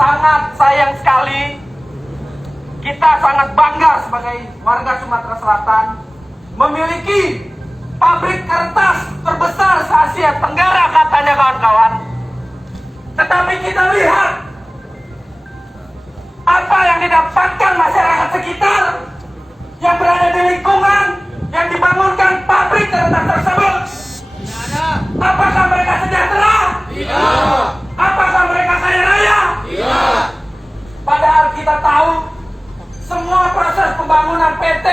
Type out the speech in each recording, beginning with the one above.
sangat sayang sekali, kita sangat bangga sebagai warga Sumatera Selatan memiliki pabrik kertas terbesar se-Asia Tenggara katanya kawan-kawan. Tetapi kita lihat apa yang didapatkan masyarakat sekitar yang berada di lingkungan yang dibangunkan pabrik kertas tersebut. Apakah mereka sejahtera? Tidak. Apakah mereka kaya raya? Tidak. Padahal kita tahu semua proses pembangunan PT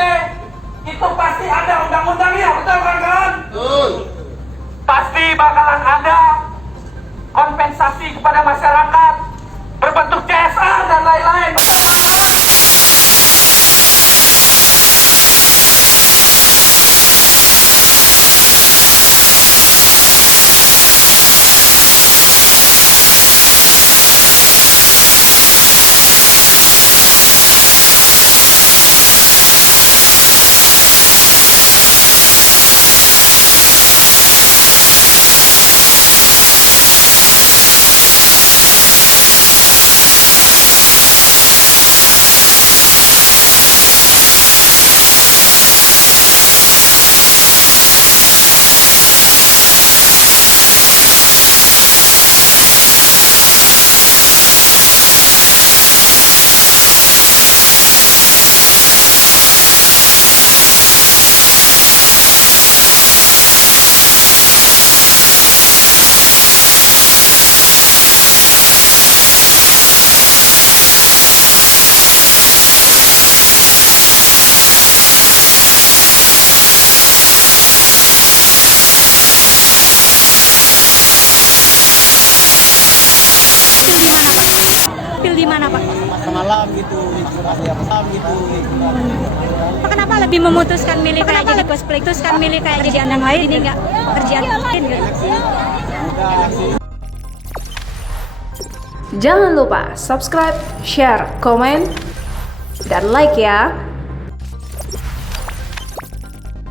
itu pasti ada undang-undangnya, betul kan kawan? Betul. Pasti bakalan ada kompensasi kepada masyarakat berbentuk CSR dan lain-lain, betul kan kawan? Di mana Pak? Malam gitu, malam gitu. Pak, kenapa lebih memutuskan milih kayak jadi cosplay, teruskan milih kayak jadi anak lain ini nggak kerjaan lain nggak? Jangan lupa subscribe, share, komen, dan like ya.